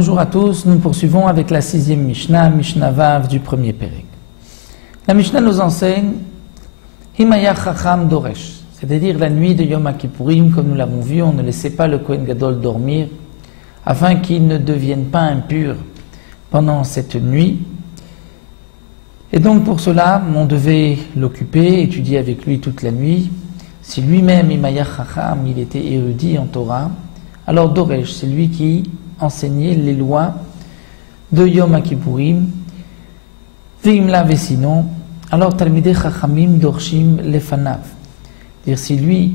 Bonjour à tous, nous poursuivons avec la 6e Mishnah, Mishnah Vav du premier Pérec. La Mishnah nous enseigne Himaya Chacham Doresh, c'est-à-dire la nuit de Yom Kippourim, comme nous l'avons vu, on ne laissait pas le Kohen Gadol dormir afin qu'il ne devienne pas impur pendant cette nuit. Et donc pour cela, on devait l'occuper, étudier avec lui toute la nuit. Si lui-même, Himaya Chacham, il était érudit en Torah, alors Doresh, c'est lui qui enseignait les lois de Yom Kippourim. Veimla sinon, alors Talmidei Chachamim Dorshim Lefanav. C'est-à-dire si lui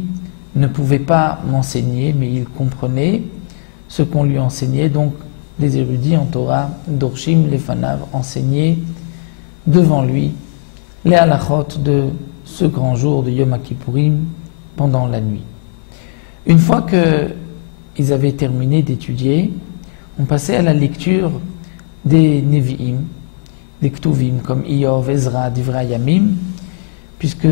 ne pouvait pas m'enseigner, mais il comprenait ce qu'on lui enseignait, donc les érudits en Torah, Dorshim Lefanav, enseignaient devant lui les halachot de ce grand jour de Yom Kippourim pendant la nuit. Une fois qu'ils avaient terminé d'étudier, on passait à la lecture des Nevi'im, des Ktuvim, comme Iyov, Ezra, Divrei Yamim, puisque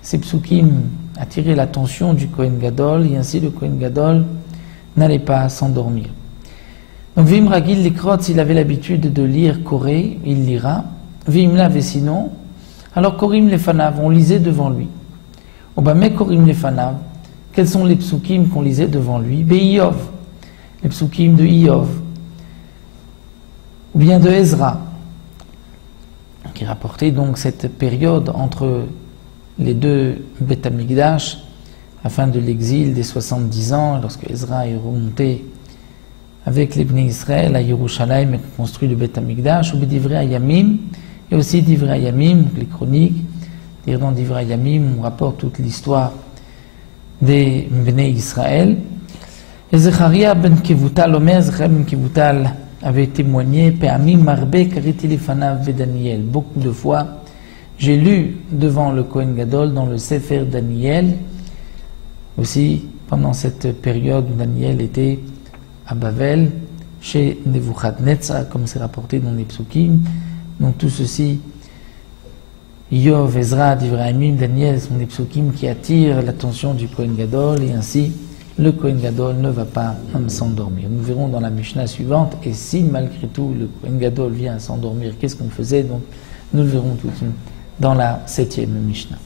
ces psukim attiraient l'attention du Kohen Gadol, et ainsi le Kohen Gadol n'allait pas s'endormir. Donc Vim Ragil Likrot, s'il avait l'habitude de lire Koré, il lira. Vim Lav sinon, alors Korim Lefanav, on lisait devant lui. Obame Korim Lefanav, quels sont les psukim qu'on lisait devant lui? Iyov, les psukim de Iyov, ou bien de Ezra, qui rapportait donc cette période entre les deux Beth Amikdash, afin de l'exil des 70 ans, lorsque Ezra est remonté avec les Bnei Israël à Yerushalayim et construit le Beth Amikdash, ou Divrei Yamim, et aussi Divrei Yamim, les chroniques. Dans Divrei Yamim, on rapporte toute l'histoire des Bnei Israël. Et Zecharia ben Kevutal, Omer Zecharia ben Kevutal avait témoigné, Pe'amim marbe kariti lefanav ve'Daniel. Beaucoup de fois, j'ai lu devant le Kohen Gadol dans le Sefer Daniel, aussi pendant cette période où Daniel était à Bavel, chez Nebuchadnezzar, comme c'est rapporté dans les psukim. Donc tout ceci, Iyov, Ezra, Divrei Yamim, Daniel, sont des psukim qui attirent l'attention du Kohen Gadol, et ainsi le Kohen Gadol ne va pas s'endormir. Nous verrons dans la Mishnah suivante, et si malgré tout le Kohen Gadol vient à s'endormir, qu'est-ce qu'on faisait? Donc nous le verrons tout de suite dans la 7e Mishnah.